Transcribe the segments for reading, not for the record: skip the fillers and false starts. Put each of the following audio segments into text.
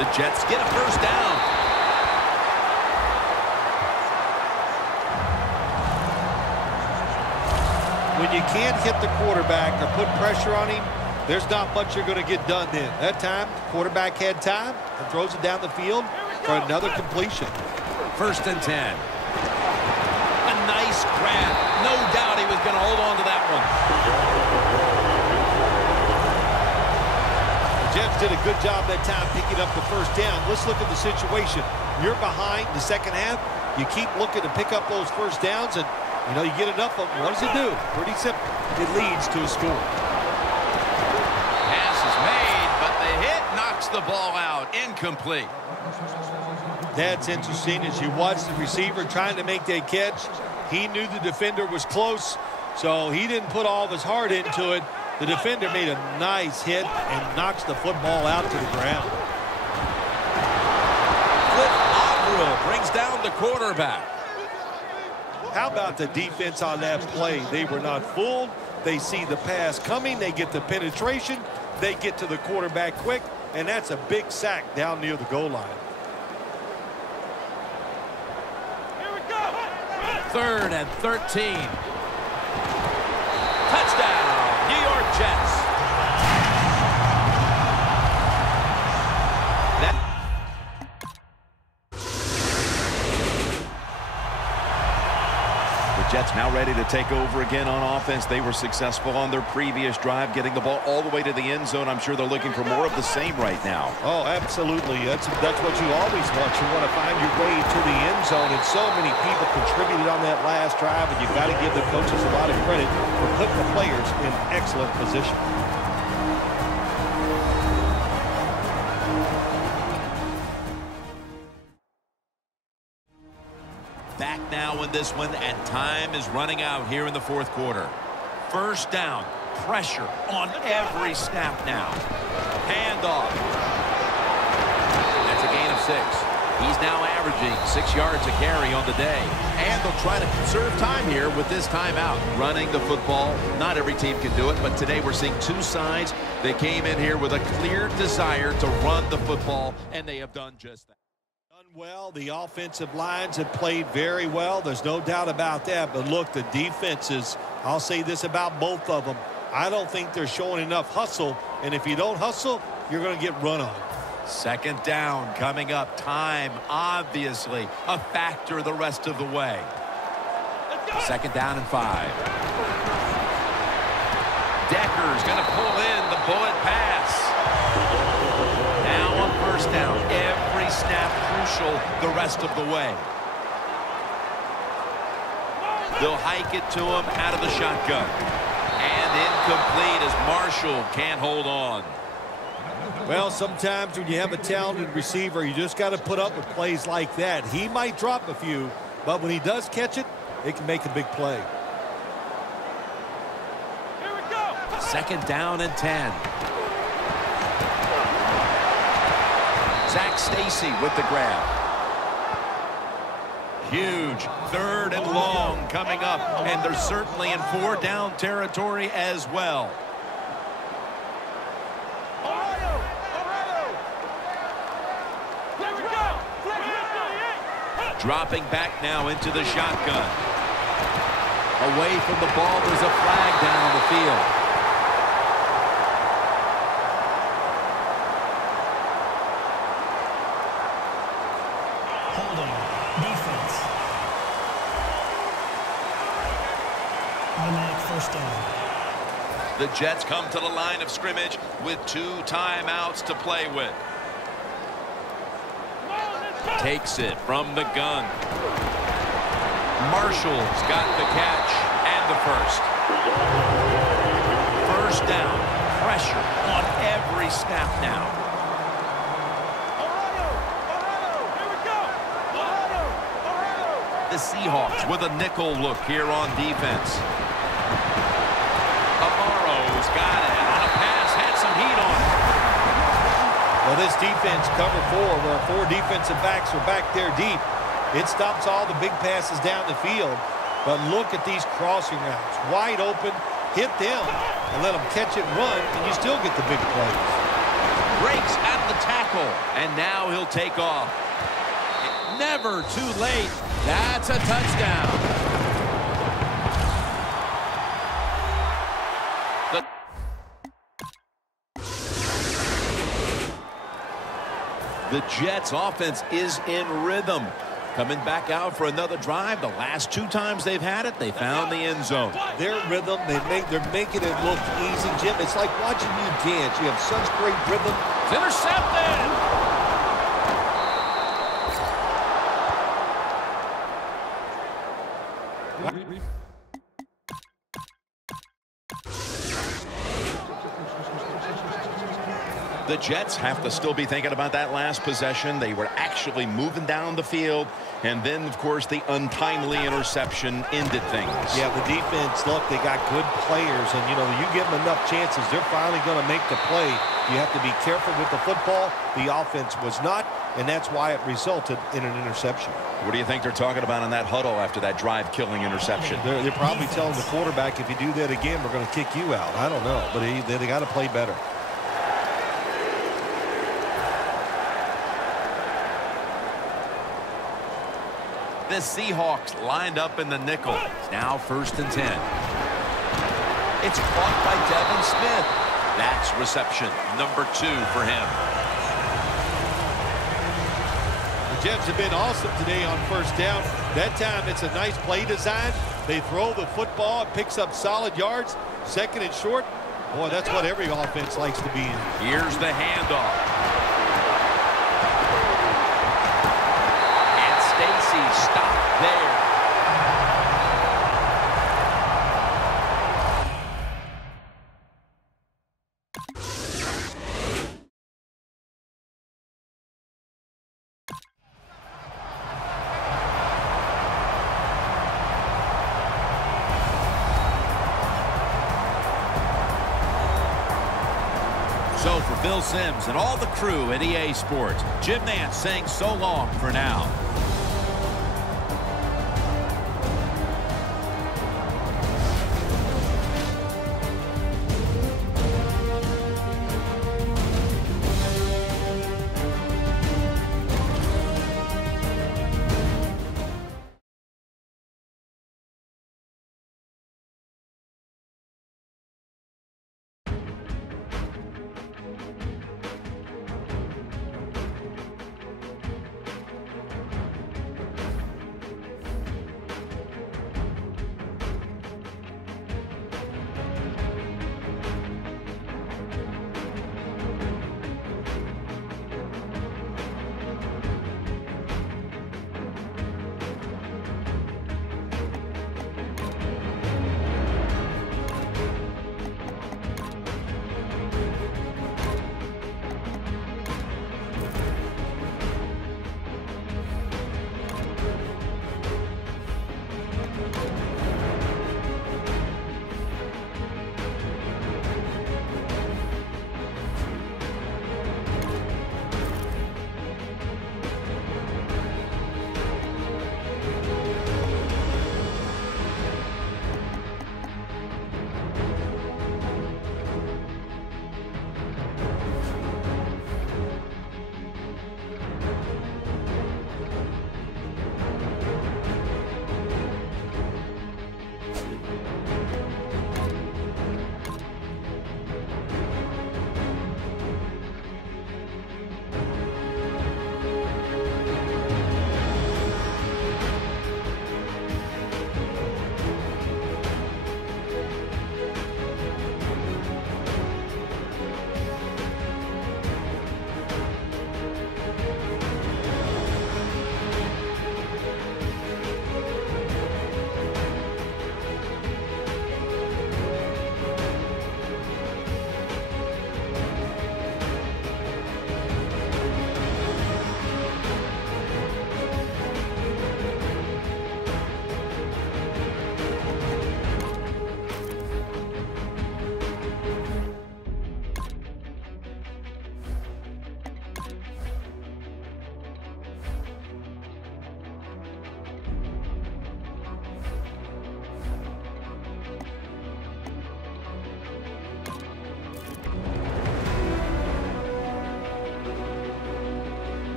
The Jets get a first down. When you can't hit the quarterback or put pressure on him, there's not much you're going to get done then. That time, the quarterback had time and throws it down the field for another completion. 1st and 10. A nice grab. No doubt he was going to hold on to that one. The Jets did a good job that time picking up the first down. Let's look at the situation. You're behind the second half. You keep looking to pick up those first downs, and you know you get enough of them. What does it do? Pretty simple. It leads to a score. Pass is made, but the hit knocks the ball out. Incomplete. That's interesting. As you watch the receiver trying to make that catch, he knew the defender was close, so he didn't put all of his heart into it. The defender made a nice hit and knocks the football out to the ground. Brings down the quarterback. How about the defense on that play? They were not fooled. They see the pass coming. They get the penetration. They get to the quarterback quick, and that's a big sack down near the goal line. 3rd and 13. Touchdown, New York Jets. Jets now ready to take over again on offense. They were successful on their previous drive, getting the ball all the way to the end zone. I'm sure they're looking for more of the same right now. Oh, absolutely. That's what you always want. You want to find your way to the end zone, and so many people contributed on that last drive, and you've got to give the coaches a lot of credit for putting the players in excellent position. Back now in this one, and time is running out here in the 4th quarter. First down, pressure on every snap now. Handoff. That's a gain of 6. He's now averaging 6 yards a carry on the day. And they'll try to conserve time here with this timeout. Running the football, not every team can do it, but today we're seeing two sides. They came in here with a clear desire to run the football, and they have done just that. Well, the offensive lines have played very well. There's no doubt about that. But look, the defenses, I'll say this about both of them. I don't think they're showing enough hustle. And if you don't hustle, you're going to get run on. 2nd down coming up. Time, obviously, a factor the rest of the way. 2nd down and 5. Decker's going to pull in the bullet pass. Now on 1st down. Every snap crucial the rest of the way. They'll hike it to him out of the shotgun. And incomplete as Marshall can't hold on. Well, sometimes when you have a talented receiver, you just got to put up with plays like that. He might drop a few, but when he does catch it, it can make a big play. 2nd down and 10. Stasis with the grab. Huge 3rd and long coming up, and they're certainly in 4-down territory as well. Dropping back now into the shotgun. Away from the ball, there's a flag down on the field. The Jets come to the line of scrimmage with 2 timeouts to play with. Takes it from the gun. Marshall's got the catch and the first. First down. Pressure on every snap now. The Seahawks with a nickel look here on defense. Got it on a pass, had some heat on it. Well, this defense, cover 4, where 4 defensive backs are back there deep. It stops all the big passes down the field. But look at these crossing routes. Wide open, hit them, and let them catch it and run, and you still get the big plays. breaks out of the tackle, and now he'll take off. Never too late. That's a touchdown. The Jets offense is in rhythm. Coming back out for another drive. The last 2 times they've had it, they found the end zone. Their rhythm, they're making it look easy, Jim. It's like watching you dance. You have such great rhythm. It's intercepted. The Jets have to still be thinking about that last possession. They were actually moving down the field. And then, of course, the untimely interception ended things. Yeah, the defense, look, they got good players. And, you know, you give them enough chances, they're finally going to make the play. You have to be careful with the football. The offense was not, and that's why it resulted in an interception. What do you think they're talking about in that huddle after that drive-killing interception? They're probably telling the quarterback, if you do that again, we're going to kick you out. I don't know, but they got to play better. The Seahawks lined up in the nickel. Now 1st and 10. It's caught by Devin Smith. That's reception number 2 for him. The Jets have been awesome today on 1st down. That time it's a nice play design. They throw the football, it picks up solid yards. 2nd and short. Boy, that's what every offense likes to be in. Here's the handoff. Stasis stopped there. So for Bill Sims and all the crew at EA Sports, Jim Nantz saying so long for now.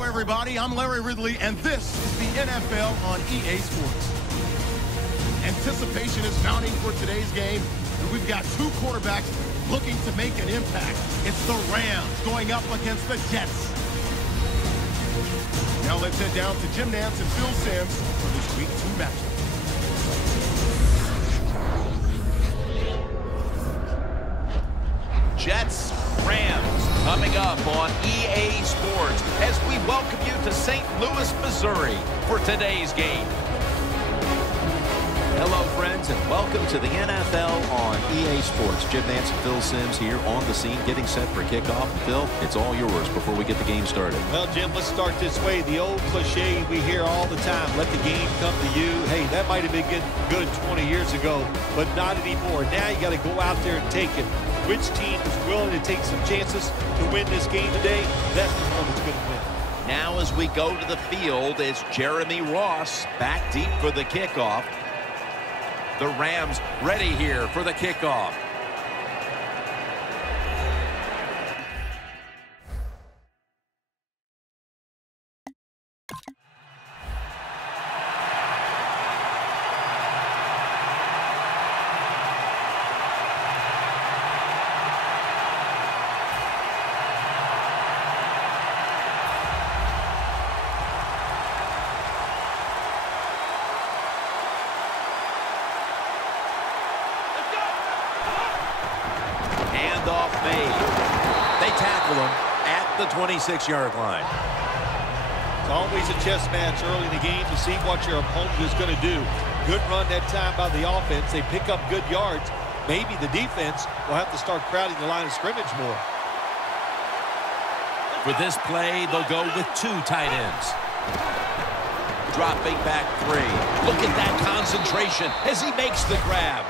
Hello, everybody. I'm Larry Ridley, and this is the NFL on EA Sports. Anticipation is mounting for today's game, and we've got two quarterbacks looking to make an impact. It's the Rams going up against the Jets. Now let's head down to Jim Nantz and Phil Simms for this Week 2 matchup. Jets, Rams, coming up on EA Sports as we welcome you to St. Louis, Missouri for today's game. Hello, friends, and welcome to the NFL on EA Sports. Jim Nantz and Phil Simms here on the scene, getting set for kickoff. Phil, it's all yours before we get the game started. Well, Jim, let's start this way. The old cliche we hear all the time, let the game come to you. Hey, that might have been good 20 years ago, but not anymore. Now you got to go out there and take it. Which team is willing to take some chances to win this game today? That's the one that's going to win. Now as we go to the field, it's Jeremy Ross back deep for the kickoff. The Rams ready here for the kickoff. Handoff made. They tackle him at the 26-yard line. It's always a chess match early in the game to see what your opponent is going to do. Good run that time by the offense. They pick up good yards. Maybe the defense will have to start crowding the line of scrimmage more. For this play, they'll go with two tight ends. Dropping back three. Look at that concentration as he makes the grab.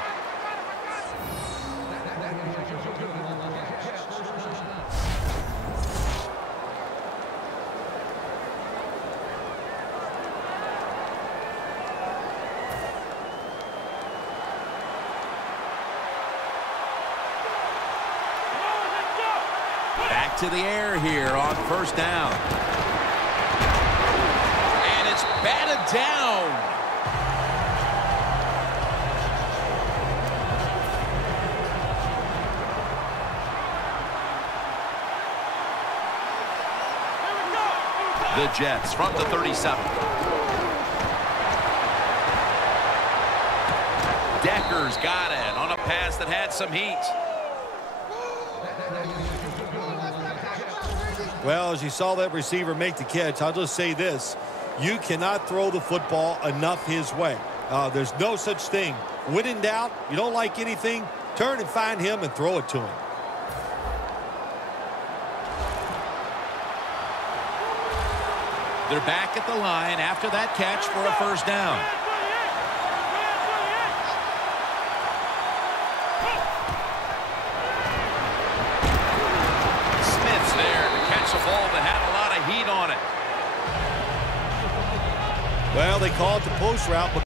Back to the air here on first down. And it's batted down. The Jets from the 37. Decker's got it on a pass that had some heat. Well, as you saw that receiver make the catch, I'll just say this. You cannot throw the football enough his way. There's no such thing. When in doubt, you don't like anything, turn and find him and throw it to him. They're back at the line after that catch for a first down. Smith's there to catch a ball that had a lot of heat on it. Well, they call it the post route, but